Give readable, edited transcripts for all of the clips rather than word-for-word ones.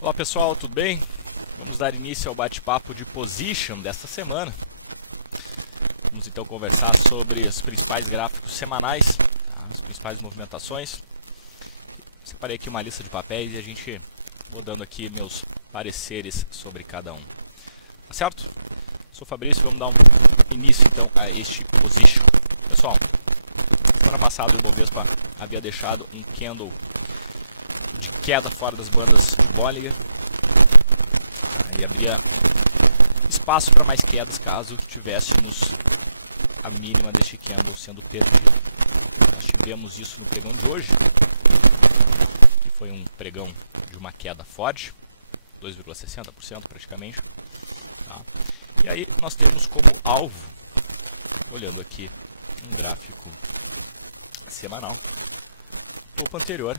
Olá pessoal, tudo bem? Vamos dar início ao bate-papo de Position desta semana. Vamos então conversar sobre os principais gráficos semanais, as principais movimentações. Separei aqui uma lista de papéis e a gente vou dando aqui meus pareceres sobre cada um. Tá certo? Sou o Fabrício, vamos dar um início então a este Position. Pessoal, semana passada o Bovespa havia deixado um candle de queda fora das bandas de Bollinger e abria espaço para mais quedas caso tivéssemos a mínima deste candle sendo perdida. Nós tivemos isso no pregão de hoje, que foi um pregão de uma queda forte, 2,60% praticamente. Tá? E aí nós temos como alvo, olhando aqui um gráfico semanal, o topo anterior,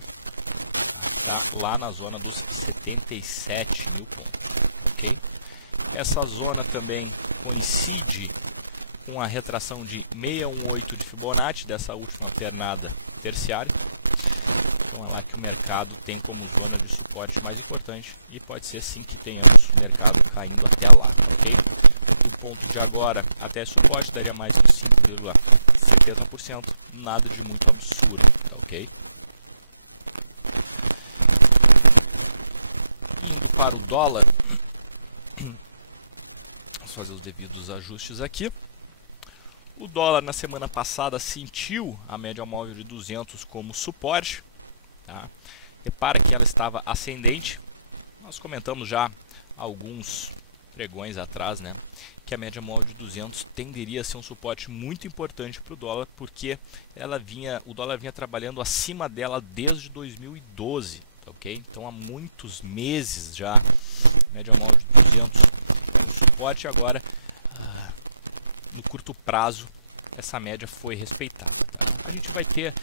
lá na zona dos 77 mil pontos, ok? Essa zona também coincide com a retração de 618 de Fibonacci dessa última pernada terciária. Então é lá que o mercado tem como zona de suporte mais importante e pode ser sim que tenhamos o mercado caindo até lá, ok? Do ponto de agora até suporte daria mais uns 5,70%, nada de muito absurdo, tá ok? Para o dólar, vamos fazer os devidos ajustes aqui. O dólar na semana passada sentiu a média móvel de 200 como suporte. Tá? Repara que ela estava ascendente. Nós comentamos já alguns pregões atrás, né, que a média móvel de 200 tenderia a ser um suporte muito importante para o dólar, porque o dólar vinha trabalhando acima dela desde 2012. Okay? Então há muitos meses já, média móvel de 200 no suporte, agora no curto prazo essa média foi respeitada. Tá? A gente vai ter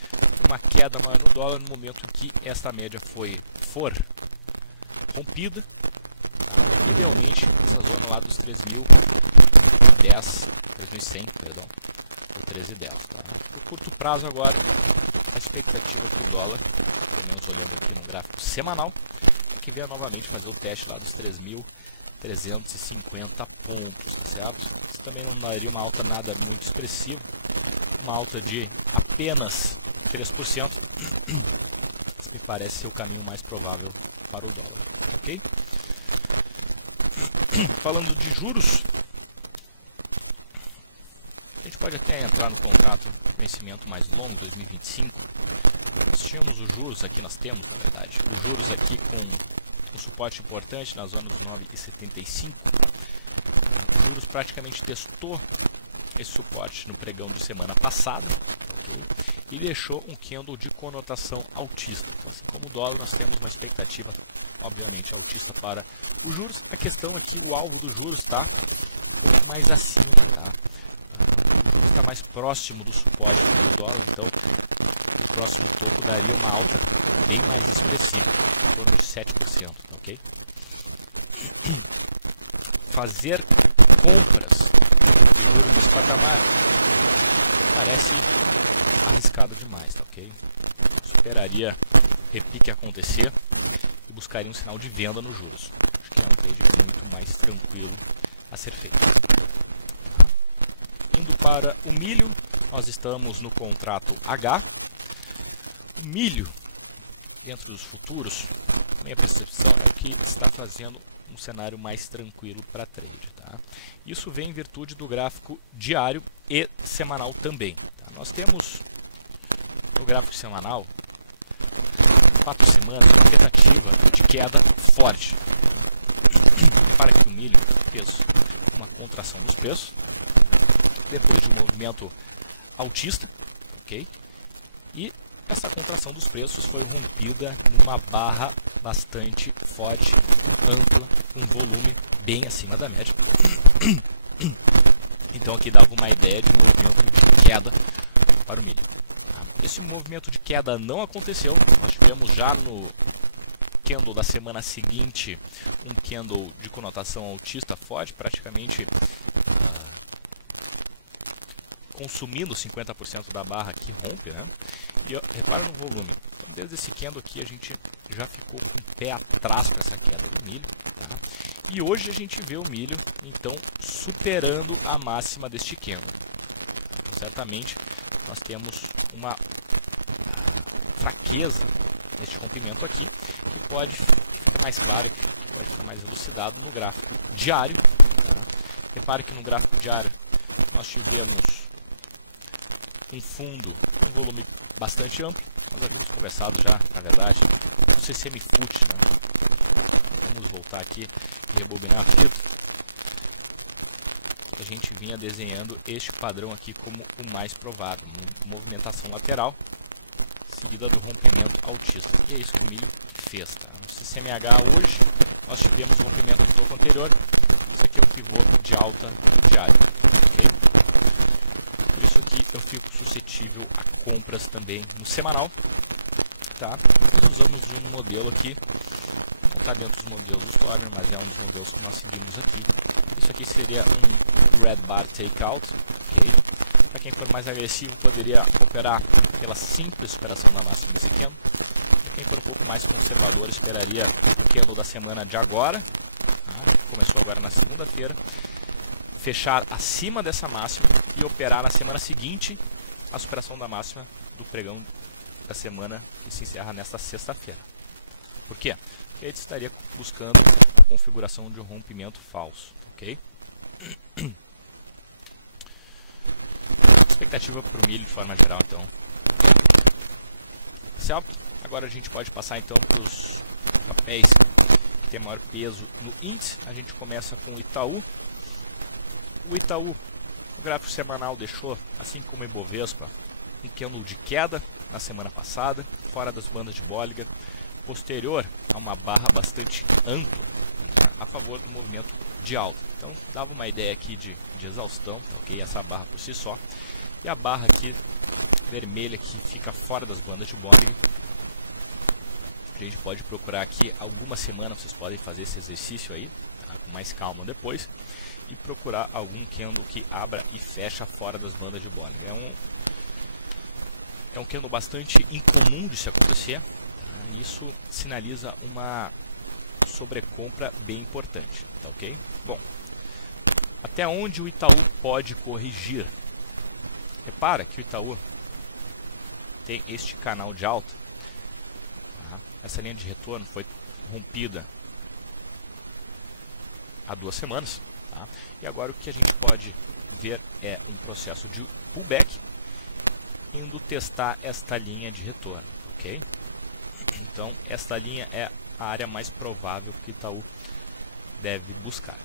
uma queda maior no dólar no momento em que essa média for rompida, realmente essa zona lá dos 3.100, perdão, 13,10. Tá? No curto prazo agora, a expectativa do dólar, pelo menos olhando aqui no gráfico semanal, que venha novamente fazer o teste lá dos 3.350 pontos, certo? Isso também não daria uma alta nada muito expressiva, uma alta de apenas 3%, isso me parece ser o caminho mais provável para o dólar, ok? Falando de juros, a gente pode até entrar no contrato de vencimento mais longo, 2025. Nós tínhamos os juros aqui, nós temos, na verdade, os juros aqui com um suporte importante na zona dos 9,75. Os juros praticamente testou esse suporte no pregão de semana passada e deixou um candle de conotação altista. Então, assim como o dólar, nós temos uma expectativa, obviamente, altista para os juros. A questão aqui, o alvo dos juros está um pouco mais acima, tá? Está mais próximo do suporte do dólar, então o próximo topo daria uma alta bem mais expressiva, em torno de 7%, ok? Fazer compras parece arriscado demais, tá, ok? Esperaria repique acontecer e buscaria um sinal de venda nos juros. Acho que é um trade muito mais tranquilo a ser feito. Indo para o milho, nós estamos no contrato H. O milho, dentro dos futuros, minha percepção é que está fazendo um cenário mais tranquilo para trade. Tá? Isso vem em virtude do gráfico diário e semanal também. Tá? Nós temos no gráfico semanal 4 semanas de tentativa de queda forte. Para que o milho fez uma contração dos preços, depois de um movimento altista, ok? E essa contração dos preços foi rompida numa barra bastante forte, ampla, com volume bem acima da média. Então aqui dava uma ideia de um movimento de queda para o milho. Esse movimento de queda não aconteceu, nós tivemos já no candle da semana seguinte um candle de conotação altista forte, praticamente consumindo 50% da barra que rompe, né? E ó, repara no volume. Então, desde esse candle aqui a gente já ficou com o pé atrás para essa queda do milho. Tá? E hoje a gente vê o milho, então, superando a máxima deste candle. Certamente nós temos uma fraqueza deste rompimento aqui, que pode ficar mais claro, mais elucidado no gráfico diário. Repare que no gráfico diário nós tivemos um fundo, um volume bastante amplo. Nós havíamos conversado já, na verdade, no CCM Foot, né? Vamos voltar aqui e rebobinar a fita. A gente vinha desenhando este padrão aqui como o mais provável, uma movimentação lateral seguida do rompimento altista. E é isso que o milho fez. Tá? No CCMH hoje nós tivemos o rompimento do topo anterior. Esse aqui é o pivô de alta diária. Okay? Isso aqui eu fico suscetível a compras também no semanal. Tá? Nós usamos um modelo aqui, não está dentro dos modelos do Stormer, mas é um dos modelos que nós seguimos aqui. Isso aqui seria um Red Bar Takeout. Okay? Para quem for mais agressivo, poderia operar pela simples superação da máxima desse candle. Quem for um pouco mais conservador, esperaria o candle da semana de agora, tá? Começou agora na segunda-feira, fechar acima dessa máxima e operar na semana seguinte a superação da máxima do pregão da semana que se encerra nesta sexta-feira. Por quê? Porque ele estaria buscando a configuração de um rompimento falso, ok? Expectativa para o milho de forma geral, então. Certo? Agora a gente pode passar então para os papéis que tem maior peso no índice. A gente começa com o Itaú. O Itaú, o gráfico semanal deixou, assim como o Ibovespa, um candle de queda na semana passada, fora das bandas de Bollinger, posterior a uma barra bastante ampla, tá? A favor do movimento de alta. Então dava uma ideia aqui de exaustão, ok? Essa barra por si só. E a barra aqui vermelha que fica fora das bandas de Bollinger. A gente pode procurar aqui alguma semana, vocês podem fazer esse exercício aí, tá? Com mais calma depois, e procurar algum candle que abra e fecha fora das bandas de Bollinger. É um candle bastante incomum de se acontecer. Isso sinaliza uma sobrecompra bem importante, tá ok? Bom, até onde o Itaú pode corrigir? Repara que o Itaú tem este canal de alta. Essa linha de retorno foi rompida há 2 semanas. Tá? E agora o que a gente pode ver é um processo de pullback indo testar esta linha de retorno, ok? Então esta linha é a área mais provável que o Itaú deve buscar.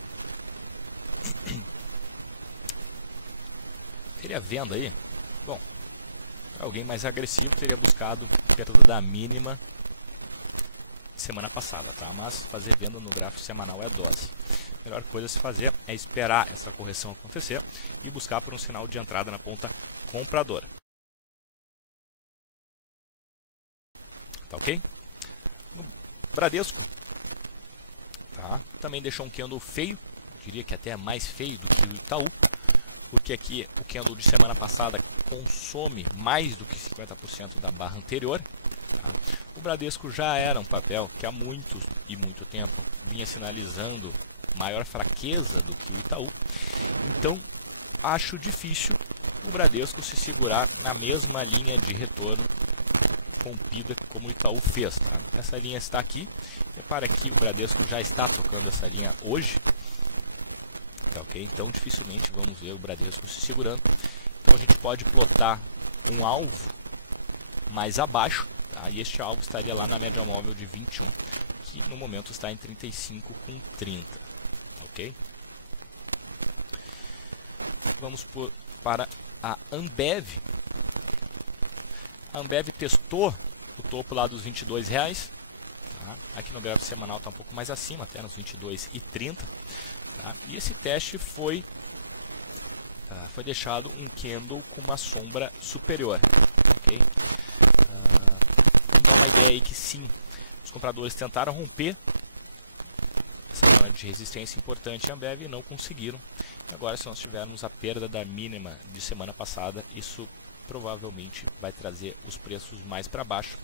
Teria venda aí? Bom, alguém mais agressivo teria buscado perda da mínima semana passada, tá? Mas fazer venda no gráfico semanal é dose. A melhor coisa a se fazer é esperar essa correção acontecer e buscar por um sinal de entrada na ponta compradora. Tá ok? No Bradesco, tá? Também deixou um candle feio, diria que até mais feio do que o Itaú, porque aqui o candle de semana passada consome mais do que 50% da barra anterior. Tá? O Bradesco já era um papel que há muito tempo vinha sinalizando maior fraqueza do que o Itaú. Então, acho difícil o Bradesco se segurar na mesma linha de retorno rompida como o Itaú fez. Tá? Essa linha está aqui. Repara que o Bradesco já está tocando essa linha hoje. Tá, ok? Então, dificilmente vamos ver o Bradesco se segurando. Então, a gente pode plotar um alvo mais abaixo. Tá? E este alvo estaria lá na média móvel de 21, que no momento está em 35,30. Ok? Vamos para a Ambev. A Ambev testou o topo lá dos R$22. Tá? Aqui no gráfico semanal está um pouco mais acima, até nos 22,30. Tá? E esse teste foi deixado um candle com uma sombra superior. Okay? Uma ideia aí que sim, os compradores tentaram romper essa zona de resistência importante em Ambev e não conseguiram. Agora, se nós tivermos a perda da mínima de semana passada, isso provavelmente vai trazer os preços mais para baixo.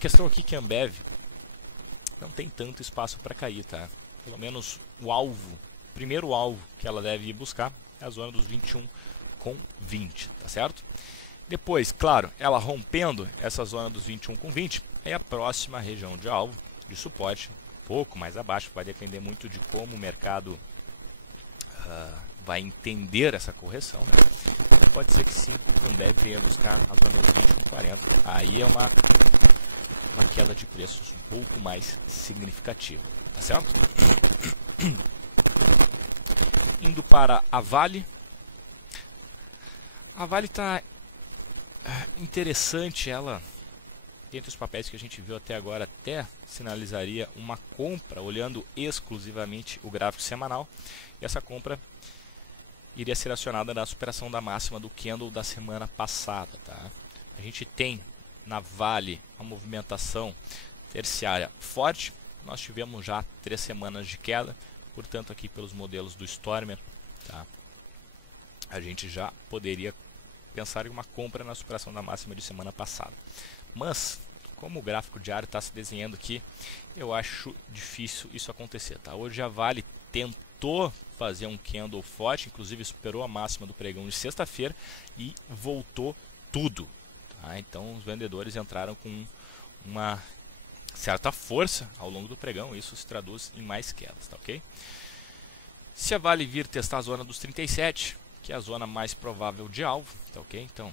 questão aqui é que a Ambev não tem tanto espaço para cair, tá? Pelo menos o alvo, o primeiro alvo que ela deve ir buscar é a zona dos 21,20, tá certo? Depois, claro, ela rompendo essa zona dos 21,20 é a próxima região de alvo, de suporte, um pouco mais abaixo, vai depender muito de como o mercado vai entender essa correção. Pode ser que sim, deve ter a buscar a zona dos 40. Aí é uma queda de preços um pouco mais significativa, tá certo? Indo para a Vale. A Vale está interessante, ela, dentre os papéis que a gente viu até agora, até sinalizaria uma compra, olhando exclusivamente o gráfico semanal, e essa compra iria ser acionada na superação da máxima do candle da semana passada, tá? A gente tem na Vale uma movimentação terciária forte, nós tivemos já 3 semanas de queda, portanto aqui pelos modelos do Stormer, tá? A gente já poderia pensar em uma compra na superação da máxima de semana passada. Mas, como o gráfico diário está se desenhando aqui, eu acho difícil isso acontecer, tá? Hoje a Vale tentou fazer um candle forte, inclusive superou a máxima do pregão de sexta-feira e voltou tudo, tá? Então os vendedores entraram com uma certa força ao longo do pregão, isso se traduz em mais quedas, tá ok? Se a Vale vir testar a zona dos 37, que é a zona mais provável de alvo, tá ok? Então,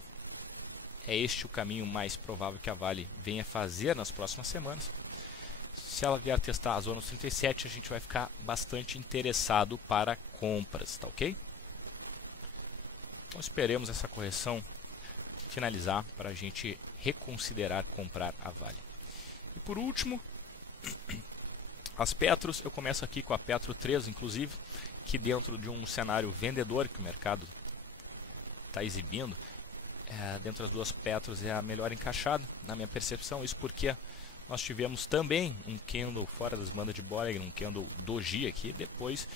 é este o caminho mais provável que a Vale venha fazer nas próximas semanas. Se ela vier testar a zona dos 37, a gente vai ficar bastante interessado para compras, tá ok? Então, esperemos essa correção finalizar para a gente reconsiderar comprar a Vale. Por último, as Petros, eu começo aqui com a Petro 3, inclusive, que dentro de um cenário vendedor que o mercado está exibindo, dentro das duas Petros é a melhor encaixada, na minha percepção. Isso porque nós tivemos também um candle fora das bandas de Bollinger, um candle Doji aqui, depois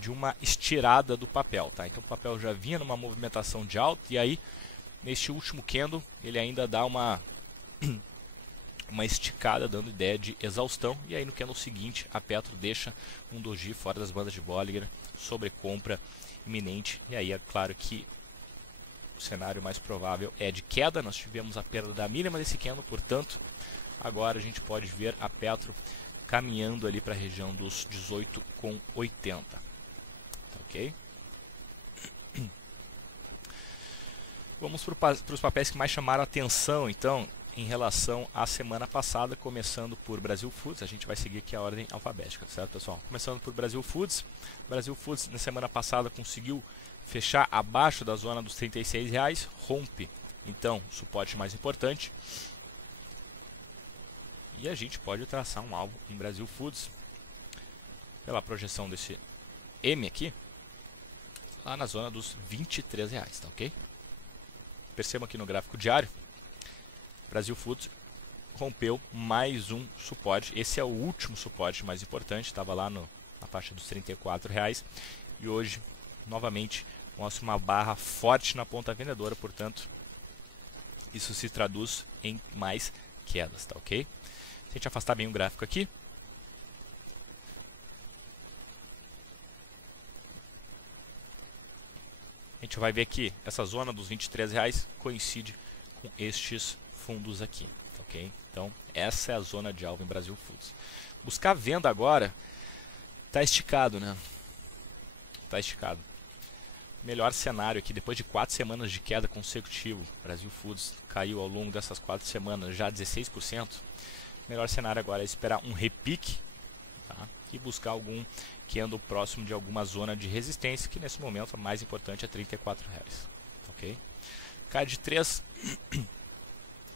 de uma estirada do papel, tá? Então o papel já vinha numa movimentação de alta, e aí neste último candle ele ainda dá uma esticada, dando ideia de exaustão, e aí no candle seguinte a Petro deixa um Doji fora das bandas de Bollinger, sobre compra iminente, e aí é claro que o cenário mais provável é de queda. Nós tivemos a perda da mínima desse candle, portanto agora a gente pode ver a Petro caminhando ali para a região dos 18,80, ok? Vamos para os papéis que mais chamaram a atenção, então, em relação à semana passada, começando por Brasil Foods. A gente vai seguir aqui a ordem alfabética, certo, pessoal? Começando por Brasil Foods. Brasil Foods na semana passada conseguiu fechar abaixo da zona dos R$ 36,00, rompe então o suporte mais importante, e a gente pode traçar um alvo em Brasil Foods pela projeção desse M aqui, lá na zona dos R$ 23,00, tá ok? Percebam aqui no gráfico diário, Brasil Foods rompeu mais um suporte. Esse é o último suporte mais importante, estava lá na faixa dos R$ 34,00, e hoje novamente mostra uma barra forte na ponta vendedora, portanto isso se traduz em mais quedas, tá ok? Se a gente afastar bem o gráfico aqui, a gente vai ver que essa zona dos R$ 23,00 coincide com estes fundos aqui, ok? Então essa é a zona de alvo em Brasil Foods. Buscar venda agora está esticado, né? Está esticado. Melhor cenário aqui, depois de 4 semanas de queda consecutiva, Brasil Foods caiu ao longo dessas 4 semanas já 16%. Melhor cenário agora é esperar um repique, tá? E buscar algum candle próximo de alguma zona de resistência, que nesse momento a mais importante é R$ 34,00, ok? CAD 3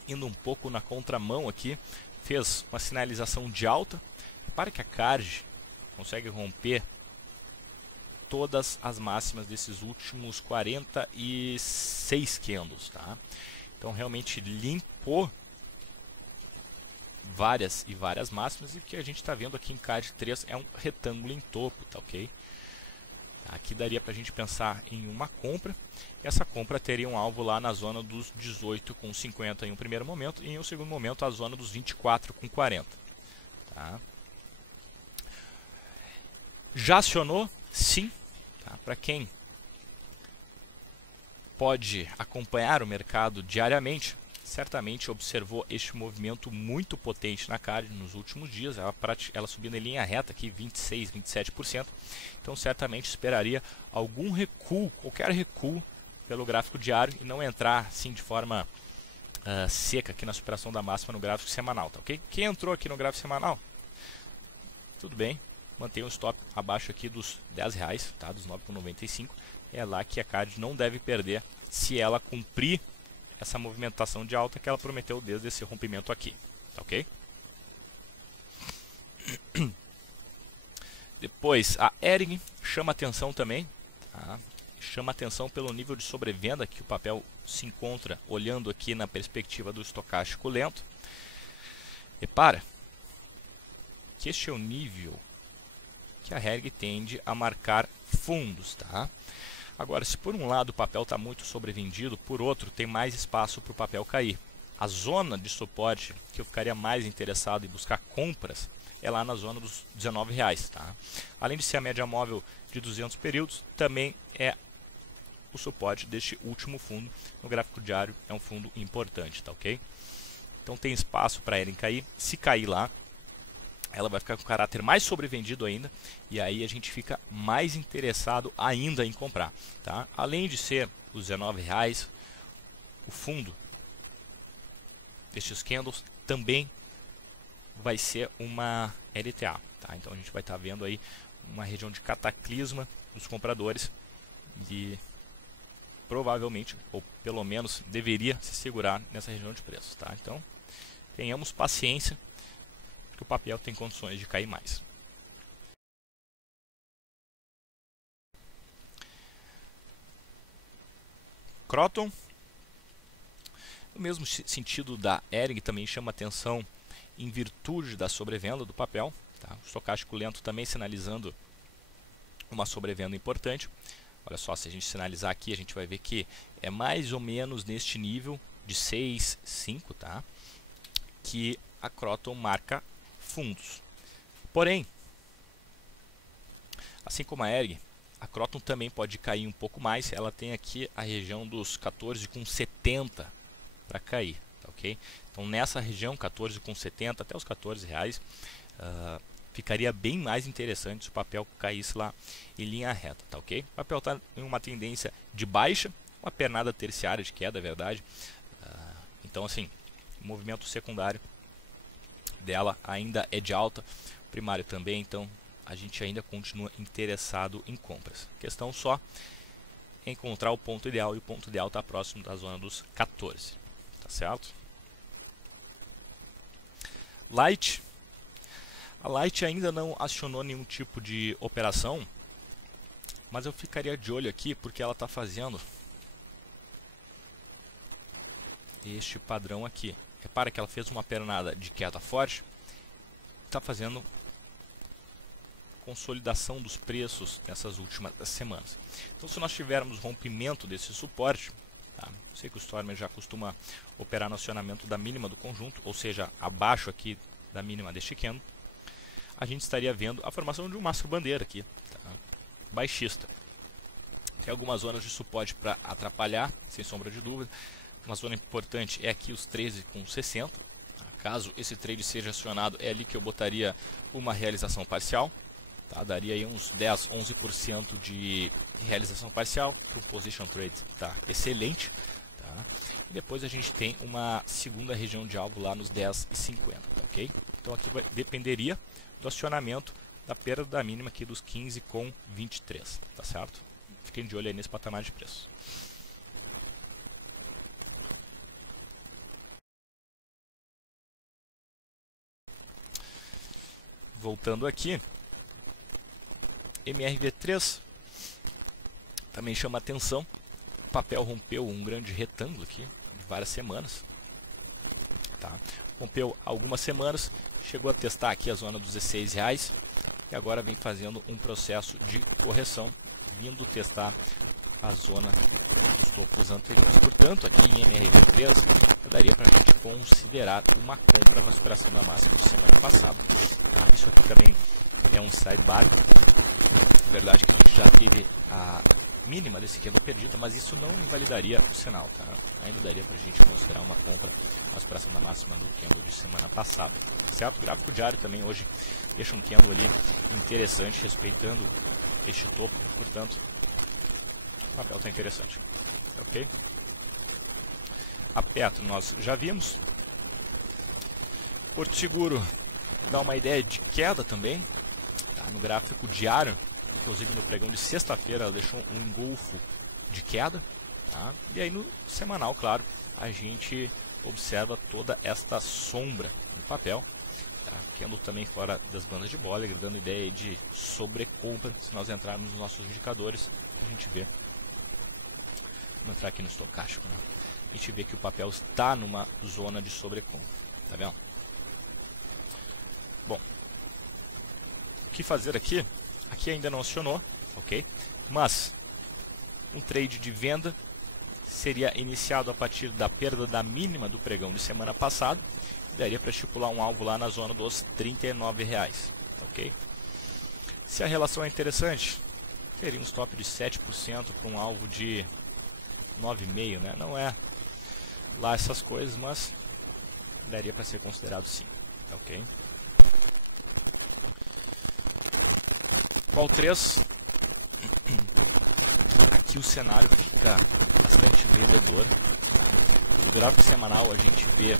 indo um pouco na contramão aqui, fez uma sinalização de alta. Para que a CARD consegue romper todas as máximas desses últimos 46 candles, tá? Então realmente limpou várias e várias máximas, e o que a gente está vendo aqui em CAD 3 é um retângulo em topo, tá ok? Aqui daria para a gente pensar em uma compra. Essa compra teria um alvo lá na zona dos 18,50 em um primeiro momento, e em um segundo momento a zona dos 24,40. Tá? Já acionou? Sim. Tá? Para quem pode acompanhar o mercado diariamente, certamente observou este movimento muito potente na CAD nos últimos dias, ela subindo em linha reta aqui 26, 27%, então certamente esperaria algum recuo, qualquer recuo pelo gráfico diário e não entrar assim de forma seca aqui na superação da máxima no gráfico semanal, tá ok? Quem entrou aqui no gráfico semanal, tudo bem, mantém um stop abaixo aqui dos R$10, tá? Dos 9,95, é lá que a CAD não deve perder se ela cumprir essa movimentação de alta que ela prometeu desde esse rompimento aqui, tá ok? Depois a Hering chama atenção também, tá? Chama atenção pelo nível de sobrevenda que o papel se encontra olhando aqui na perspectiva do estocástico lento. Repara que este é o nível que a Hering tende a marcar fundos, tá? Agora, se por um lado o papel está muito sobrevendido, por outro tem mais espaço para o papel cair. A zona de suporte que eu ficaria mais interessado em buscar compras é lá na zona dos R$19. Tá? Além de ser a média móvel de 200 períodos, também é o suporte deste último fundo. No gráfico diário é um fundo importante, tá ok? Então tem espaço para ele cair. Se cair lá, ela vai ficar com caráter mais sobrevendido ainda, e aí a gente fica mais interessado ainda em comprar. Tá? Além de ser os R$19, o fundo destes candles também vai ser uma LTA. Tá? Então a gente vai estar vendo aí uma região de cataclisma dos compradores e provavelmente, ou pelo menos deveria se segurar nessa região de preços. Tá? Então tenhamos paciência, que o papel tem condições de cair mais. Croton, no mesmo sentido da Hering, também chama atenção em virtude da sobrevenda do papel. Tá? O estocástico lento também sinalizando uma sobrevenda importante. Olha só, se a gente sinalizar aqui, a gente vai ver que é mais ou menos neste nível de 6, 5, tá? Que a Croton marca fundos. Porém, assim como a Hering, a Croton também pode cair um pouco mais. Ela tem aqui a região dos 14,70 para cair, tá ok? Então nessa região 14,70 até os R$14, ficaria bem mais interessante se o papel caísse lá em linha reta, tá ok? O papel está em uma tendência de baixa, uma pernada terciária de queda, é verdade. Então assim, o movimento secundário dela ainda é de alta, primário também, então a gente ainda continua interessado em compras. A questão só é encontrar o ponto ideal, e o ponto ideal está próximo da zona dos 14, tá certo? Light, a Light ainda não acionou nenhum tipo de operação, mas eu ficaria de olho aqui porque ela está fazendo este padrão aqui. Repara que ela fez uma pernada de queda forte, está fazendo consolidação dos preços nessas últimas semanas. Então, se nós tivermos rompimento desse suporte, tá? Sei que o Stormer já costuma operar no acionamento da mínima do conjunto, ou seja, abaixo aqui da mínima deste candle, a gente estaria vendo a formação de um mastro bandeira aqui, tá? Baixista. Tem algumas zonas de suporte para atrapalhar, sem sombra de dúvida. Uma zona importante é aqui os 13,60. Caso esse trade seja acionado, é ali que eu botaria uma realização parcial. Tá? Daria aí uns 10, 11% de realização parcial. O position trade está excelente. Tá? E depois a gente tem uma segunda região de alvo lá nos 10,50. Okay? Então aqui dependeria do acionamento da perda da mínima aqui dos 15,23. Tá certo? Fiquem de olho aí nesse patamar de preço. Voltando aqui, MRV3 também chama atenção. O papel rompeu um grande retângulo aqui, várias semanas. Tá. Rompeu algumas semanas, chegou a testar aqui a zona dos R$16. e agora vem fazendo um processo de correção, vindo testar a zona dos topos anteriores. Portanto, aqui em MR3 daria para a gente considerar uma câmera na superação da máxima da semana passada. Isso aqui também é um side buy. Na verdade, a gente já teve a mínima desse queda perdida, mas isso não invalidaria o sinal. Ainda daria para a gente considerar uma compra na superação da máxima da semana passada. Certo? O gráfico diário também hoje deixa um candle ali interessante, respeitando este topo. Portanto, a papel está interessante. Ok? A Petro nós já vimos. Porto Seguro dá uma ideia de queda também no gráfico diário, inclusive no pregão de sexta-feira ela deixou um engolfo de queda, tá? E aí no semanal, claro, a gente observa toda esta sombra no papel, tá? Candle também fora das bandas de Bollinger, dando ideia de sobrecompra. Se nós entrarmos nos nossos indicadores, a gente vê. Vou entrar aqui no estocástico, né? A gente vê que o papel está numa zona de sobrecompra, tá vendo? Bom, o que fazer aqui? Aqui ainda não acionou, ok? Mas um trade de venda seria iniciado a partir da perda da mínima do pregão de semana passada. Daria para estipular um alvo lá na zona dos R$39, ok? Se a relação é interessante, teria um stop de 7% com um alvo de 9,5%, né? Não é lá essas coisas, mas daria para ser considerado sim, ok? Qual 3? Aqui o cenário fica bastante desafiador. No gráfico semanal a gente vê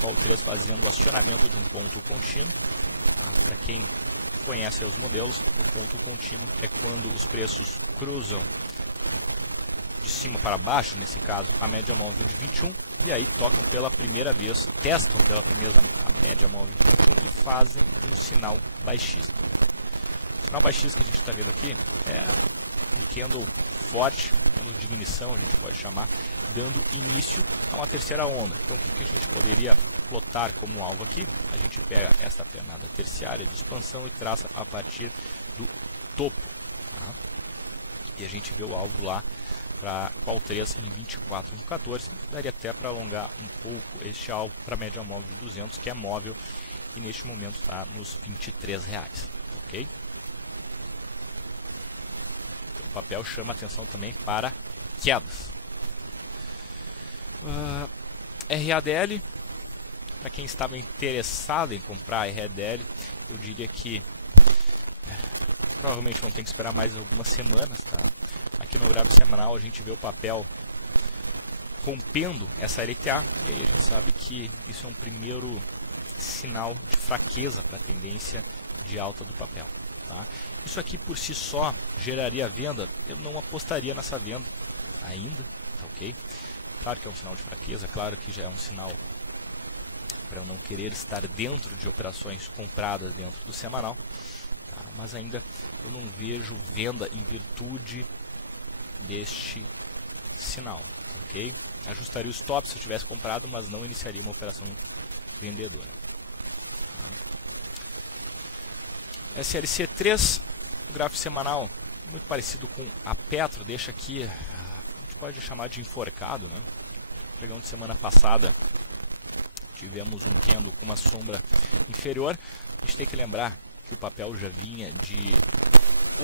qual 3 fazendo acionamento de um ponto contínuo. Para quem conhece os modelos, o ponto contínuo é quando os preços cruzam de cima para baixo, nesse caso a média móvel 21, e aí toca pela primeira vez, testam pela primeira vez a média móvel e fazem um sinal baixista. O sinal baixista que a gente está vendo aqui é um candle forte, uma ignição, a gente pode chamar, dando início a uma terceira onda. Então, a gente poderia plotar como alvo aqui, a gente pega esta pernada terciária de expansão e traça a partir do topo. Tá? E a gente vê o alvo lá para qual 3 em 24,14, daria até para alongar um pouco este alvo para a média móvel de 200, que é móvel e neste momento está nos R$23, ok? O papel chama atenção também para quedas. RADL, para quem estava interessado em comprar RADL, eu diria que provavelmente vão ter que esperar mais algumas semanas, tá? Aqui no gráfico semanal a gente vê o papel rompendo essa LTA, e a gente sabe que isso é um primeiro sinal de fraqueza para a tendência de alta do papel. Tá? Isso aqui por si só geraria venda, eu não apostaria nessa venda ainda, ok? Claro que é um sinal de fraqueza, claro que já é um sinal para não querer estar dentro de operações compradas dentro do semanal, tá? Mas ainda eu não vejo venda em virtude deste sinal, ok? Ajustaria o stop se eu tivesse comprado, mas não iniciaria uma operação vendedora. SLC3, gráfico semanal muito parecido com a Petro, deixa aqui, a gente pode chamar de enforcado, né? No pregão de semana passada tivemos um candle com uma sombra inferior. A gente tem que lembrar que o papel já vinha de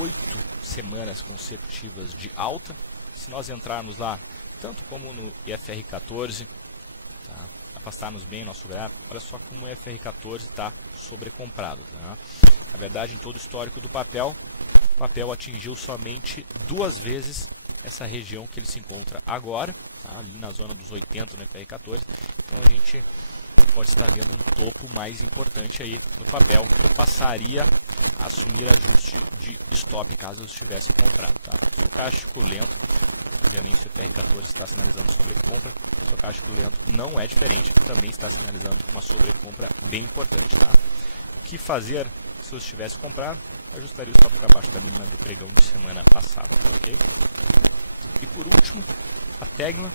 8 semanas consecutivas de alta. Se nós entrarmos lá, tanto como no IFR14, tá? Afastarmos bem nosso gráfico, olha só que no IFR14 está sobrecomprado. Tá? Na verdade, em todo o histórico do papel, o papel atingiu somente 2 vezes essa região que ele se encontra agora, tá? Ali na zona dos 80 no IFR14. Então a gente pode estar vendo um topo mais importante aí do papel, que passaria a assumir ajuste de stop caso eu estivesse comprado. Tá? O cástico lento, obviamente o IFR14 está sinalizando sobrecompra, o cástico lento não é diferente, também está sinalizando uma sobrecompra bem importante. Tá? O que fazer se eu estivesse comprado? Ajustaria o stop para baixo da linha do pregão de semana passada. Okay? E por último, a Tegma.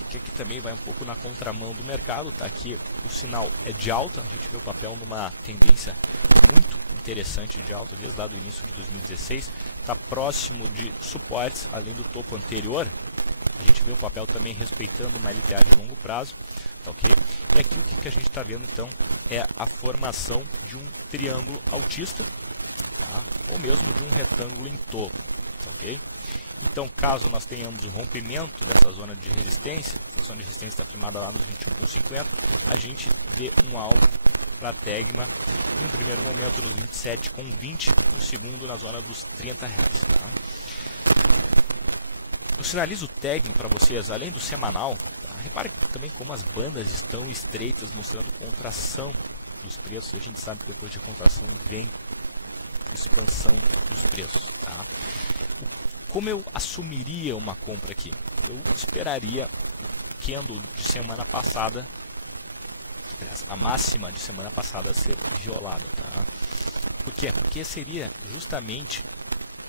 O que também vai um pouco na contramão do mercado, tá? Aqui o sinal é de alta, a gente vê o papel numa tendência muito interessante de alta, desde lá do início de 2016, está próximo de suportes, além do topo anterior. A gente vê o papel também respeitando uma LTA de longo prazo, tá ok? E aqui o que a gente está vendo então é a formação de um triângulo altista, tá? Ou mesmo de um retângulo em torno, ok? Então, caso nós tenhamos o rompimento dessa zona de resistência, a zona de resistência está firmada lá no 21,50, a gente vê um alvo para a Tegma no primeiro momento de 27,20, no segundo na zona dos R$30. Eu sinalizo o Tegma para vocês, além do semanal, repare também como as bandas estão estreitas, mostrando contração dos preços. A gente sabe que depois de contração vem expansão dos preços. Tá? Como eu assumiria uma compra aqui? Eu esperaria o candle de semana passada, a máxima de semana passada ser violada. Tá? Por quê? Porque seria justamente,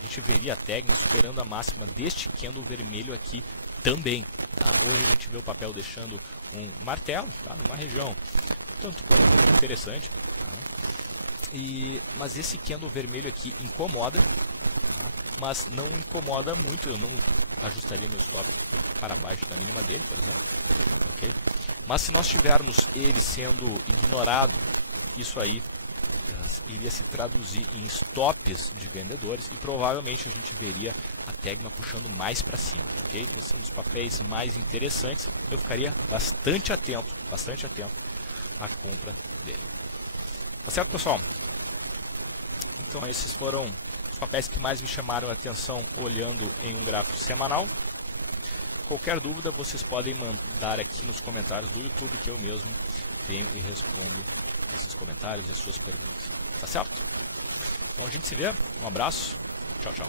a gente veria a Tegma esperando a máxima deste candle vermelho aqui também. Tá? Hoje a gente vê o papel deixando um martelo, tá? Numa região tanto interessante, mas esse candle vermelho aqui incomoda, mas não incomoda muito. Eu não ajustaria meu stop para baixo da linha dele, okay? Mas se nós tivermos ele sendo ignorado, isso aí iria se traduzir em stops de vendedores e provavelmente a gente veria a Tegma puxando mais para cima, ok? Esses são os papéis mais interessantes, eu ficaria bastante atento à compra dele. Tá certo, pessoal? Então esses foram papéis que mais me chamaram a atenção olhando em um gráfico semanal. Qualquer dúvida vocês podem mandar aqui nos comentários do YouTube, que eu mesmo venho e respondo esses comentários e suas perguntas. Tá certo? Então a gente se vê, um abraço, tchau, tchau.